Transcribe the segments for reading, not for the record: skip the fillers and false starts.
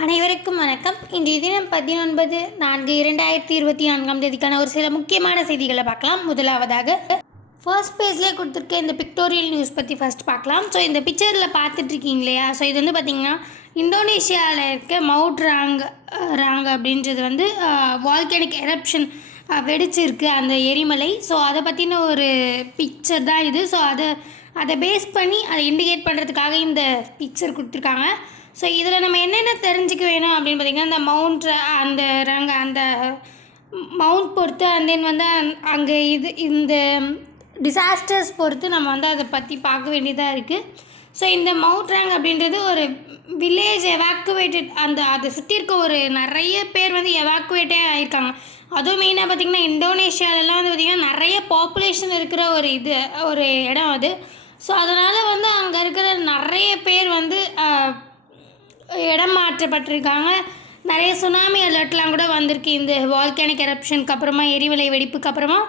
அனைவருக்கும் வணக்கம். இன்றைய தினம் 19/4/2024 ஒரு சில முக்கியமான செய்திகளை பார்க்கலாம். முதலாவதாக ஃபர்ஸ்ட் பேஜ்லேயே கொடுத்துருக்க இந்த பிக்டோரியல் நியூஸ் பற்றி ஃபஸ்ட் பார்க்கலாம். ஸோ இந்த பிக்சரில் பார்த்துட்ருக்கீங்க இல்லையா? ஸோ இது வந்து பார்த்திங்கன்னா இந்தோனேஷியாவில் இருக்க மவுண்ட் ராங் அப்படின்றது வந்து வால்கனிக் எரப்ஷன் வெடிச்சிருக்கு அந்த எரிமலை. ஸோ அதை பற்றின ஒரு பிக்சர் தான் இது. ஸோ அதை பேஸ் பண்ணி அதை இண்டிகேட் பண்ணுறதுக்காக இந்த பிக்சர் கொடுத்துருக்காங்க. ஸோ இதில் நம்ம என்னென்ன தெரிஞ்சுக்க வேணும் அப்படின்னு பார்த்திங்கன்னா, அந்த அந்த மவுண்ட் பொறுத்து தென் வந்து அங்கே இந்த டிசாஸ்டர்ஸ் பொறுத்து நம்ம வந்து அதை பற்றி பார்க்க வேண்டியதாக இருக்குது. ஸோ இந்த மவுண்ட் ராங் அப்படின்றது ஒரு வில்லேஜ் எவாக்குவேட்டட், அதை சுற்றி இருக்க ஒரு நிறைய பேர் வந்து எவாக்குவேட்டே ஆகியிருக்காங்க. அதுவும் மெயினாக பார்த்திங்கன்னா இந்தோனேஷியாவிலலாம் வந்து பார்த்திங்கன்னா நிறைய பாப்புலேஷன் இருக்கிற ஒரு இடம் அது. ஸோ அதனால் வந்து அங்கே இருக்கிற நிறைய பேர் வந்து இடம் மாற்றப்பட்டிருக்காங்க. நிறைய சுனாமி அலர்ட்லாம் கூட வந்திருக்கு இந்த வால்கனிக் எரப்ஷனுக்கு அப்புறமா, எரிமலை வெடிப்புக்கு அப்புறமா.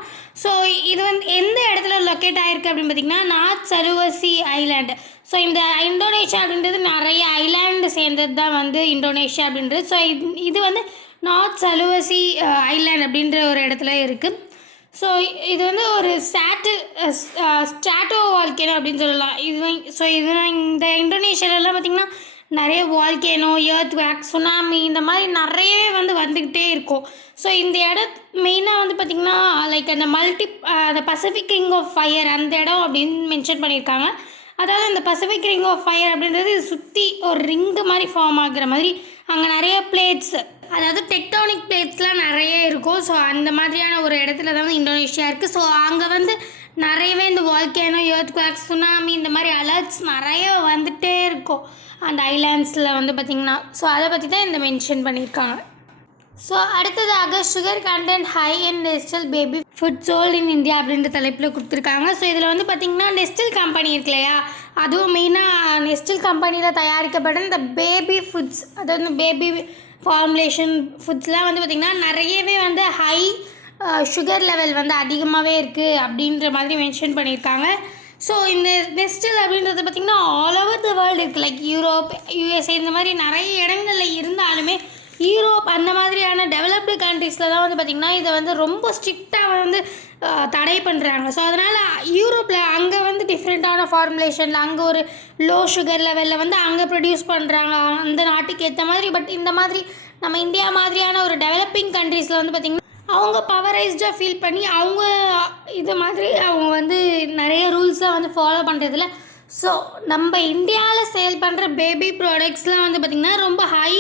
ஸோ இது வந்து எந்த இடத்துல லொக்கேட் ஆகிருக்கு அப்படின்னு பார்த்திங்கன்னா நார்த் சலுவசி ஐலாண்டு. ஸோ இந்த இந்தோனேஷியா அப்படின்றது நிறைய ஐலாண்டு சேர்ந்தது தான் வந்து இந்தோனேஷியா அப்படின்றது. ஸோ இது வந்து நார்த் சலுவசி ஐலாண்ட் அப்படின்ற ஒரு இடத்துல இருக்குது. ஸோ இது வந்து ஒரு ஸ்ட்ராட்டோ வால்கேனோ அப்படின்னு சொல்லலாம். இந்த இந்தோனேஷியாவிலலாம் பார்த்திங்கன்னா நிறைய வால்கேனோ, எர்த் வேக், சுனாமி இந்த மாதிரி நிறையவே வந்து வந்துக்கிட்டே இருக்கும். ஸோ இந்த இடம் மெயினாக வந்து பார்த்திங்கன்னா லைக் அந்த பசிபிக் ரிங் ஆஃப் ஃபயர் அந்த இடம் அப்படின்னு மென்ஷன் பண்ணியிருக்காங்க. அதாவது இந்த பசிபிக் ரிங் ஆஃப் ஃபயர் அப்படின்றது சுற்றி ஒரு ரிங்கு மாதிரி ஃபார்ம் ஆகுற மாதிரி அங்கே நிறைய பிளேட்ஸ், அதாவது டெக்டானிக் பிளேட்ஸ்லாம் நிறைய இருக்கும். ஸோ அந்த மாதிரியான ஒரு இடத்துல தான் வந்து இந்தோனேஷியா இருக்குது. ஸோ அங்கே வந்து நிறையவே இந்த வால்கேனோ, எர்த் குவாக், சுனாமி இந்த மாதிரி அலர்ட்ஸ் நிறைய வந்துகிட்டே இருக்கும் அந்த ஐலாண்ட்ஸில் வந்து பார்த்திங்கன்னா. ஸோ அதை பற்றி தான் இந்த மென்ஷன் பண்ணியிருக்காங்க. ஸோ அடுத்ததாக sugar content high in Nestlé baby food sold in India அப்படின்ற தலைப்பில் கொடுத்துருக்காங்க. ஸோ இதில் வந்து பார்த்திங்கன்னா நெஸ்டல் கம்பெனி இருக்கு இல்லையா, அதுவும் மெயினாக நெஸ்டல் கம்பெனியில் தயாரிக்கப்பட்ட இந்த பேபி ஃபுட்ஸ், அதாவது பேபி ஃபார்முலேஷன் ஃபுட்ஸ்லாம் வந்து பார்த்திங்கன்னா நிறையவே வந்து ஹை சுகர் லெவல் வந்து அதிகமாகவே இருக்குது அப்படின்ற மாதிரி மென்ஷன் பண்ணியிருக்காங்க. ஸோ இந்த நெஸ்டல் அப்படின்றது பார்த்திங்கன்னா ஆல் ஓவர் த வேர்ல்டு இருக்குது. லைக் யூரோப், யூஎஸ்ஏ இந்த மாதிரி நிறைய இடங்களில் இருந்தாலுமே யூரோப் அந்த மாதிரியான டெவலப்டு கண்ட்ரீஸில் தான் வந்து பார்த்திங்கன்னா இதை வந்து ரொம்ப ஸ்ட்ரிக்டாக வந்து தடை பண்ணுறாங்க. ஸோ அதனால் யூரோப்பில் அங்கே வந்து டிஃப்ரெண்ட்டான ஃபார்முலேஷனில் அங்கே ஒரு லோ சுகர் லெவலில் வந்து அங்கே ப்ரொடியூஸ் பண்ணுறாங்க அந்த நாட்டுக்கு ஏற்ற மாதிரி. பட் இந்த மாதிரி நம்ம இந்தியா மாதிரியான ஒரு டெவலப்பிங் கண்ட்ரீஸில் வந்து பார்த்திங்கன்னா அவங்க பவரைஸ்டாக ஃபீல் பண்ணி அவங்க இது மாதிரி அவங்க வந்து நிறைய ரூல்ஸாக வந்து ஃபாலோ பண்ணுறதில்ல. ஸோ நம்ம இந்தியாவில் சேல் பண்ணுற பேபி ப்ராடக்ட்ஸ்லாம் வந்து பார்த்திங்கன்னா ரொம்ப ஹை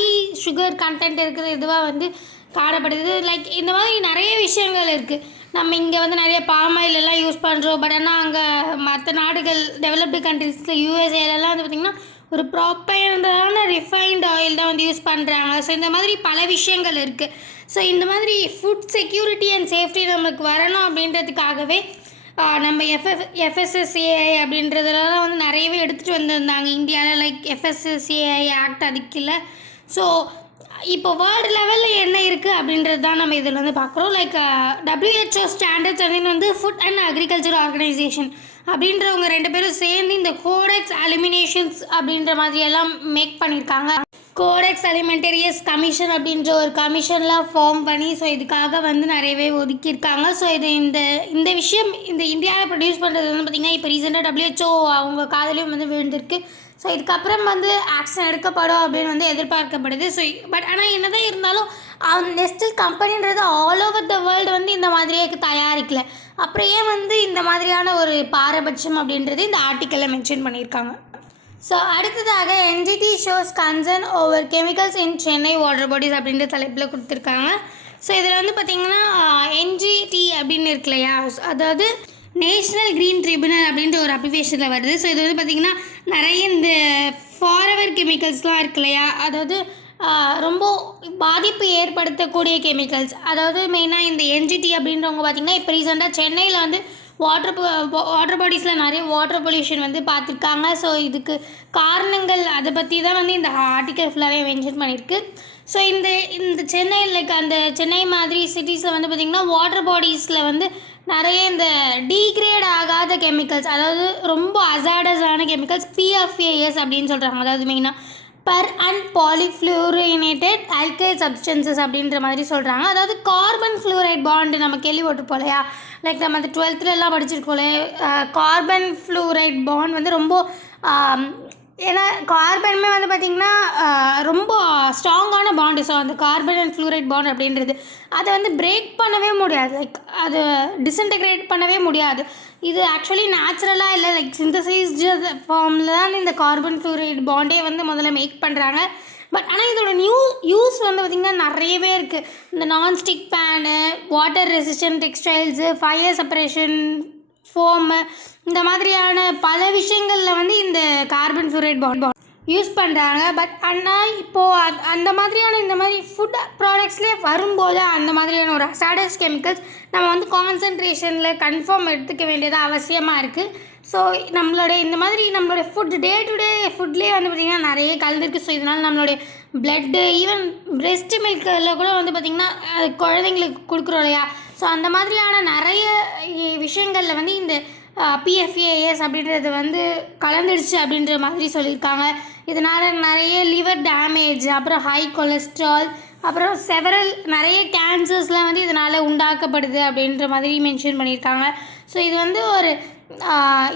சுகர் கண்டென்ட் இருக்கிற இதுவாக வந்து காணப்படுது. லைக் இந்த மாதிரி நிறைய விஷயங்கள் இருக்குது. நம்ம இங்கே வந்து நிறைய பாம் ஆயிலெல்லாம் யூஸ் பண்ணுறோம். பட் ஆனால் அங்கே மற்ற நாடுகள் டெவலப்டு கண்ட்ரீஸில் யூஎஸ்ஏலலாம் வந்து பார்த்திங்கன்னா ஒரு ப்ராப்பரான ரிஃபைன்டு ஆயில் தான் வந்து யூஸ் பண்ணுறாங்க. ஸோ இந்த மாதிரி பல விஷயங்கள் இருக்குது. ஸோ இந்த மாதிரி ஃபுட் செக்யூரிட்டி அண்ட் சேஃப்டி நம்மளுக்கு வரணும் அப்படின்றதுக்காகவே நம்ம எஃப்எஸ்எஸ்ஏஐ அப்படின்றதுலாம் வந்து நிறையவே எடுத்துகிட்டு வந்திருந்தாங்க இந்தியாவில். லைக் எஃப்எஸ்எஸ்ஏஐ ஆக்ட் அதுக்கு இல்லை. ஸோ இப்போ வேர்ல்டு லெவலில் என்ன இருக்குது அப்படின்றது தான் நம்ம இதில் வந்து பார்க்குறோம். லைக் WHO ஸ்டாண்டர்ட்ஸ் வந்து ஃபுட் அண்ட் அக்ரிகல்ச்சர் ஆர்கனைசேஷன் அப்படின்றவங்க ரெண்டு பேரும் சேர்ந்து இந்த கோடெக்ஸ் அலிமினேஷன்ஸ் அப்படின்ற மாதிரியெல்லாம் மேக் பண்ணியிருக்காங்க. கோடெக்ஸ் அலிமெண்டரியஸ் கமிஷன் அப்படின்ற ஒரு கமிஷன்லாம் ஃபார்ம் பண்ணி ஸோ இதுக்காக வந்து நிறையவே ஒதுக்கியிருக்காங்க. ஸோ இந்த விஷயம் இந்த இந்தியாவில் ப்ரொடியூஸ் பண்ணுறது வந்து பார்த்திங்கன்னா இப்போ ரீசெண்டாக WHO அவங்க காதலையும் வந்து விழுந்திருக்கு. ஸோ இதுக்கப்புறம் வந்து ஆக்ஷன் எடுக்கப்படும் அப்படின்னு வந்து எதிர்பார்க்கப்படுது. ஸோ பட் ஆனால் என்ன தான் இருந்தாலும் நெஸ்டல் கம்பெனின்றது ஆல் ஓவர் த வேர்ல்டு வந்து இந்த மாதிரியே தயாரிக்கல. அப்புறம் ஏன் வந்து இந்த மாதிரியான ஒரு பாரபட்சம் அப்படின்றது இந்த ஆர்டிக்கலில் மென்ஷன் பண்ணியிருக்காங்க. ஸோ அடுத்ததாக NGT shows concern over chemicals in Chennai water bodies அப்படின்ற தலைப்பில் கொடுத்துருக்காங்க. ஸோ இதில் வந்து பார்த்திங்கன்னா NGT அப்படின்னு இருக்கு இல்லையா, அதாவது நேஷ்னல் க்ரீன் ட்ரிபியூனல் அப்படின்ற ஒரு அப்ளிகேஷனில் வருது. ஸோ இது வந்து பார்த்திங்கன்னா நிறைய இந்த ஃபாரெவர் கெமிக்கல்ஸ்லாம் இருக்கு இல்லையா, அதாவது ரொம்ப பாதிப்பு ஏற்படுத்தக்கூடிய கெமிக்கல்ஸ், அதாவது மெயினாக இந்த NGT அப்படின்றவங்க பார்த்திங்கன்னா இப்போ ரீசெண்டாக சென்னையில் வந்து வாட்டர் பாடிஸில் நிறைய வாட்டர் பொல்யூஷன் வந்து பார்த்துருக்காங்க. ஸோ இதுக்கு காரணங்கள் அதை பற்றி தான் வந்து இந்த ஆர்டிக்கல் ஃபுல்லாகவே மென்ஷன் பண்ணியிருக்கு. ஸோ இந்த சென்னையில் லைக் அந்த சென்னை மாதிரி சிட்டிஸில் வந்து பார்த்திங்கன்னா வாட்டர் பாடிஸில் வந்து நிறைய இந்த டீக்ரேட் ஆகாத கெமிக்கல்ஸ், அதாவது ரொம்ப அசாடஸான கெமிக்கல்ஸ் PFAS அப்படின்னு சொல்கிறாங்க. அதாவது மெயினாக per and polyfluorinated alkyl substances அப்படின்ற மாதிரி சொல்கிறாங்க. அதாவது கார்பன் ஃப்ளூரைட் பாண்டு நம்ம கேள்விப்பட்டிருப்போம் இல்லையா, லைக் நம்ம அந்த 12th படிச்சிருக்கோம்ல, கார்பன் ஃப்ளூரைட் பாண்ட் வந்து ரொம்ப ஏன்னா கார்பனுமே வந்து பார்த்திங்கன்னா ரொம்ப ஸ்ட்ராங்கான பாண்டு. ஸோ அந்த கார்பன் அண்ட் ஃப்ளூரைட் பாண்ட் அப்படின்றது அதை வந்து பிரேக் பண்ணவே முடியாது, லைக் அது டிஸ்இன்டகிரேட் பண்ணவே முடியாது. இது ஆக்சுவலி நேச்சுரலாக இல்லை, லைக் சிந்தசைஸ்டு ஃபார்மில் தான் இந்த கார்பன் ஃப்ளூரைட் பாண்டே வந்து முதல்ல மேக் பண்ணுறாங்க. பட் ஆனால் இதோட யூஸ் வந்து பார்த்திங்கன்னா நிறையவே இருக்குது. இந்த nonstick pan, water resistant textiles, fire separation foam, இந்த மாதிரியான பல விஷயங்களில் வந்து இந்த கார்பன் ஃப்ளூரைட் பாண்ட் யூஸ் பண்ணுறாங்க. பட் ஆனால் இப்போது அந்த மாதிரியான இந்த மாதிரி ஃபுட் ப்ராடக்ட்ஸ்லேயே வரும்போது அந்த மாதிரியான ஒரு ஹசார்டஸ் கெமிக்கல்ஸ் நம்ம வந்து கான்சன்ட்ரேஷனில் கன்ஃபார்ம் எடுத்துக்க வேண்டியது அவசியமாக இருக்குது. ஸோ நம்மளுடைய இந்த மாதிரி நம்மளுடைய ஃபுட் டே டு டே ஃபுட்லேயே வந்து பார்த்திங்கன்னா நிறைய கலந்துருக்கு. ஸோ இதனால் நம்மளுடைய பிளட்டு, ஈவன் பிரெஸ்ட் மில்கில் கூட வந்து பார்த்திங்கன்னா குழந்தைங்களுக்கு கொடுக்குறோம் இல்லையா, ஸோ அந்த மாதிரியான நிறைய விஷயங்களில் வந்து இந்த PFAS அப்படின்றது வந்து கலந்துடுச்சு அப்படின்ற மாதிரி சொல்லியிருக்காங்க. இதனால் நிறைய லிவர் டேமேஜ், அப்புறம் ஹை கொலஸ்ட்ரால், அப்புறம் நிறைய கேன்சர்ஸ்லாம் வந்து இதனால் உண்டாக்கப்படுது அப்படின்ற மாதிரி மென்ஷன் பண்ணியிருக்காங்க. ஸோ இது வந்து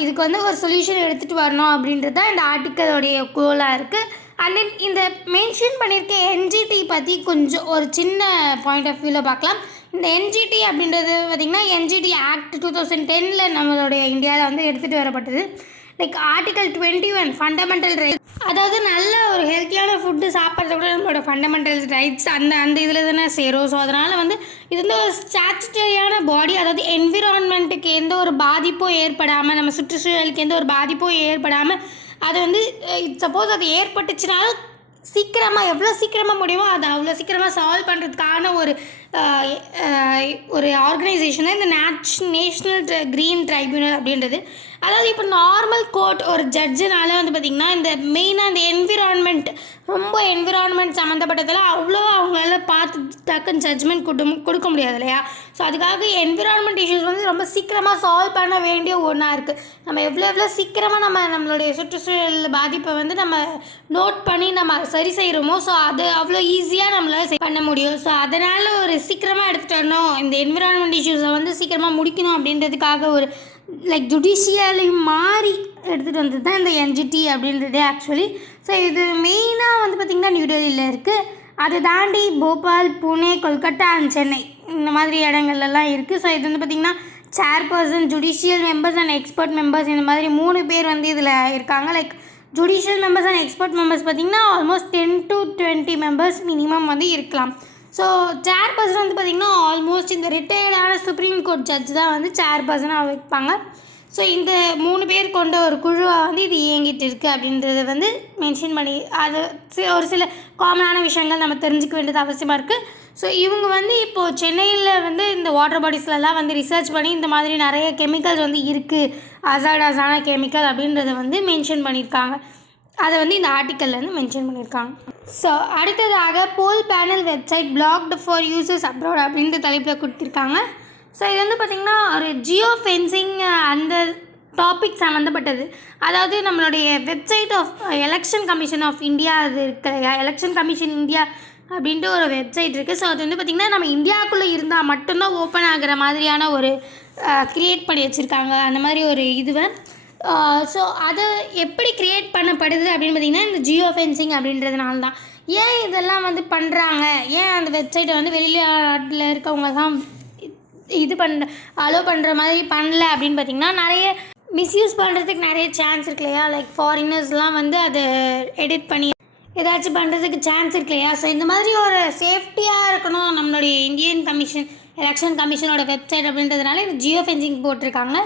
இதுக்கு வந்து ஒரு சொல்யூஷன் எடுத்துகிட்டு வரணும் அப்படின்றது தான் இந்த ஆர்டிக்கலோடைய கோலாக இருக்குது. அண்ட் தென் இந்த மென்ஷன் பண்ணியிருக்க NGT பற்றி கொஞ்சம் ஒரு சின்ன பாயிண்ட் ஆஃப் வியூவில் பார்க்கலாம். இந்த NGT அப்படின்றது பார்த்திங்கன்னா NGT ஆக்ட் 2010 நம்மளுடைய இந்தியாவில் வந்து எடுத்துகிட்டு வரப்பட்டது. லைக் ஆர்டிக்கல் 21 ஃபண்டமெண்டல் ரைட்ஸ், அதாவது நல்ல ஒரு ஹெல்த்தியான ஃபுட்டு சாப்பிட்றத கூட நம்மளோட ஃபண்டமெண்டல் ரைட்ஸ் அந்த இதில் தானே சேரும். ஸோ அதனால் வந்து இது வந்து ஒரு ஸ்டாச்சுட்டரியான பாடி, அதாவது என்விரான்மெண்ட்டுக்கு எந்த ஒரு பாதிப்பும் ஏற்படாமல், நம்ம சுற்றுச்சூழலுக்கு எந்த ஒரு பாதிப்பும் ஏற்படாமல், அது வந்து சப்போஸ் அது ஏற்பட்டுச்சுனாலும் சீக்கிரமாக எவ்வளோ சீக்கிரமாக முடியுமோ அதை அவ்வளோ சீக்கிரமாக சால்வ் பண்ணுறதுக்கான ஒரு ஆர்கனைசேஷன் தான் இந்த நேஷ்னல் க்ரீன் ட்ரைபியூனல் அப்படின்றது. அதாவது இப்போ நார்மல் கோர்ட் ஒரு ஜட்ஜுனால வந்து பார்த்திங்கன்னா இந்த மெயினாக இந்த என்விரான்மெண்ட் சம்மந்தப்பட்டதில் அவ்வளோ அவங்களால பார்த்து டக்குன்னு ஜட்ஜ்மெண்ட் கொடுக்க முடியாது இல்லையா. ஸோ அதுக்காக என்விரான்மெண்ட் இஷ்யூஸ் வந்து ரொம்ப சீக்கிரமாக சால்வ் பண்ண வேண்டிய ஒன்றா இருக்குது. நம்ம எவ்வளோ சீக்கிரமாக நம்மளுடைய சுற்றுச்சூழல் பாதிப்பை வந்து நம்ம நோட் பண்ணி நம்ம சரி செய்கிறோமோ, ஸோ அது அவ்வளோ ஈஸியாக நம்மளால் பண்ண முடியும். ஸோ அதனால் ஒரு சீக்கிரமாக எடுத்துகிட்டு வரணும், இந்த என்விரான்மெண்ட் இஷ்யூஸை வந்து சீக்கிரமாக முடிக்கணும் அப்படின்றதுக்காக ஒரு லைக் ஜுடிஷியலையும் மாறி எடுத்துகிட்டு வந்தது தான் இந்த NGT அப்படின்றதே ஆக்சுவலி. ஸோ இது மெயினாக வந்து பார்த்திங்கன்னா நியூ டெல்லியில் இருக்குது. அதை தாண்டி போபால், புனே, கொல்கட்டா அண்ட் சென்னை இந்த மாதிரி இடங்கள்லாம் இருக்குது. ஸோ இது வந்து பார்த்திங்கன்னா chairperson, judicial members and expert members, இந்த மாதிரி 3 பேர் வந்து இதில் இருக்காங்க. Like judicial members and expert members பார்த்திங்கன்னா ஆல்மோஸ்ட் 10 to 20 மெம்பர்ஸ் மினிமம் வந்து இருக்கலாம். ஸோ சேர்பர்சன் வந்து பார்த்திங்கன்னா ஆல்மோஸ்ட் இந்த ரிட்டையர்டான சுப்ரீம் கோர்ட் ஜட்ஜ் தான் வந்து சேர்பர்சனாக வைப்பாங்க. ஸோ இந்த 3 பேர் கொண்ட ஒரு குழுவாக வந்து இது இயங்கிட்டு இருக்குது அப்படின்றத வந்து மென்ஷன் பண்ணி அது ஒரு சில காமனான விஷயங்கள் நம்ம தெரிஞ்சுக்க வேண்டியது அவசியமாக இருக்குது. ஸோ இவங்க வந்து இப்போது சென்னையில் வந்து இந்த வாட்டர் பாடிஸ்லலாம் வந்து ரிசர்ச் பண்ணி இந்த மாதிரி நிறைய கெமிக்கல்ஸ் வந்து இருக்குது, ஹசார்டஸான கெமிக்கல் அப்படின்றத வந்து மென்ஷன் பண்ணியிருக்காங்க. அதை வந்து இந்த ஆர்டிக்கல்லேருந்து மென்ஷன் பண்ணியிருக்காங்க. ஸோ அடுத்ததாக poll panel website blocked for users abroad அப்படின்ற தலைப்பில் கொடுத்துருக்காங்க. ஸோ இது வந்து பார்த்திங்கன்னா ஒரு ஜியோ ஃபென்சிங் அந்த டாபிக் சம்மந்தப்பட்டது. அதாவது நம்மளுடைய website of election commission of India அது இருக்கு இல்லையா, எலெக்ஷன் கமிஷன் இந்தியா அப்படின்ட்டு ஒரு வெப்சைட் இருக்குது. ஸோ அது வந்து பார்த்திங்கன்னா நம்ம இந்தியாவுக்குள்ளே இருந்தால் மட்டும்தான் ஓப்பன் ஆகிற மாதிரியான ஒரு க்ரியேட் பண்ணி வச்சுருக்காங்க அந்த மாதிரி ஒரு இதுவை. ஸோ அது எப்படி க்ரியேட் பண்ணப்படுது அப்படின்னு பார்த்திங்கன்னா இந்த ஜியோ ஃபென்சிங் அப்படின்றதுனால தான். ஏன் இதெல்லாம் வந்து பண்ணுறாங்க, ஏன் அந்த வெப்சைட்டை வந்து வெளிநாட்டில் இருக்கவங்க தான் அலோவ் பண்ணுற மாதிரி பண்ணல அப்படின்னு பார்த்திங்கன்னா நிறைய மிஸ்யூஸ் பண்ணுறதுக்கு நிறைய சான்ஸ் இருக்கு இல்லையா. லைக் ஃபாரினர்ஸ்லாம் வந்து அதை எடிட் பண்ணி ஏதாச்சும் பண்ணுறதுக்கு சான்ஸ் இருக்கு இல்லையா. ஸோ இந்த மாதிரி ஒரு சேஃப்டியாக இருக்கணும் நம்மளுடைய இந்தியன் எலெக்ஷன் கமிஷனோட வெப்சைட் அப்படின்றதுனால இந்த ஜியோ ஃபென்சிங் போட்டிருக்காங்க.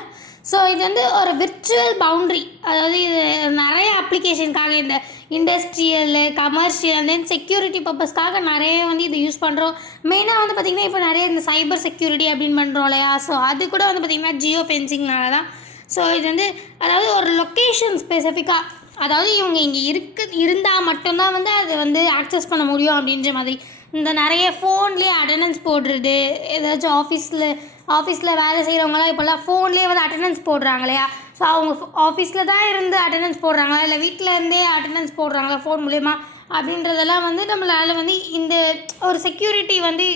ஸோ இது வந்து ஒரு விர்ச்சுவல் பவுண்ட்ரி, அதாவது இது நிறைய அப்ளிகேஷனுக்காக இந்த இண்டஸ்ட்ரியல், கமர்ஷியல், தென் செக்யூரிட்டி பர்பஸ்க்காக நிறைய வந்து இது யூஸ் பண்ணுறோம். மெயினாக வந்து பார்த்திங்கன்னா இப்போ நிறைய இந்த சைபர் செக்யூரிட்டி அப்படின்னு பண்ணுறோம் இல்லையா. ஸோ அது கூட வந்து பார்த்திங்கன்னா ஜியோ ஃபென்சிங்னால தான். ஸோ இது வந்து அதாவது ஒரு லொக்கேஷன் ஸ்பெசிஃபிக்காக, அதாவது இவங்க இங்கே இருந்தால் மட்டும்தான் வந்து அதை வந்து ஆக்சஸ் பண்ண முடியும் அப்படின்ற மாதிரி. இந்த நிறைய ஃபோன்லேயே அட்டண்டன்ஸ் போடுறது, ஏதாச்சும் ஆஃபீஸில் வேலை செய்கிறவங்களாம் இப்போல்லாம் ஃபோன்லேயே வந்து அட்டண்டன்ஸ் போடுறாங்க இல்லையா. ஸோ அவங்க ஆஃபீஸில் தான் இருந்து அட்டண்டன்ஸ் போடுறாங்களா இல்லை வீட்டில் இருந்தே அட்டண்டன்ஸ் போடுறாங்களா ஃபோன் மூலயமா அப்படின்றதெல்லாம் வந்து நம்மளால் வந்து இந்த ஒரு செக்யூரிட்டி வந்து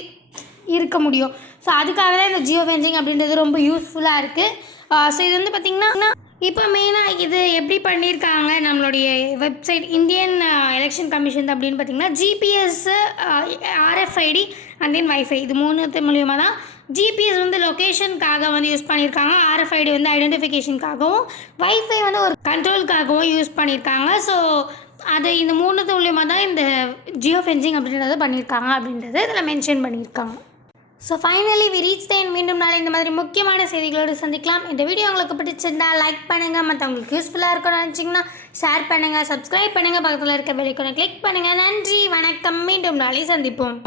இருக்க முடியும். ஸோ அதுக்காக தான் இந்த ஜியோ ஃபென்சிங் அப்படின்றது ரொம்ப யூஸ்ஃபுல்லாக இருக்குது. ஸோ இது வந்து பார்த்திங்கன்னா இப்போ மெயினாக இது எப்படி பண்ணியிருக்காங்க நம்மளுடைய வெப்சைட் இந்தியன் எலெக்ஷன் கமிஷன் அப்படின்னு பார்த்திங்கன்னா GPS, RFID and then wifi இது 3 மூலியமாக தான். ஜிபிஎஸ் வந்து லொக்கேஷனுக்காக வந்து யூஸ் பண்ணியிருக்காங்க, RFID வந்து ஐடென்டிஃபிகேஷனுக்காகவும், வைஃபை வந்து ஒரு கண்ட்ரோலுக்காகவும் யூஸ் பண்ணியிருக்காங்க. ஸோ அது இந்த 3 மூலியமாக தான் இந்த ஜியோ ஃபென்சிங் அப்படின்றத பண்ணியிருக்காங்க அப்படின்றத இதில் மென்ஷன் பண்ணியிருக்காங்க. So finally we reach the end. மீண்டும் நாளை இந்த மாதிரி முக்கியமான செய்திகளோடு சந்திக்கலாம். இந்த வீடியோ உங்களுக்கு பிடிச்சிருந்தா லைக் பண்ணுங்கள், மற்றவங்களுக்கு யூஸ்ஃபுல்லாக இருக்கும்னு நினச்சிங்கன்னா ஷேர் பண்ணுங்கள், சப்ஸ்கிரைப் பண்ணுங்கள், பக்கத்தில் இருக்க பெல் ஐகானை கிளிக் பண்ணுங்கள். நன்றி, வணக்கம், மீண்டும் நாளை சந்திப்போம்.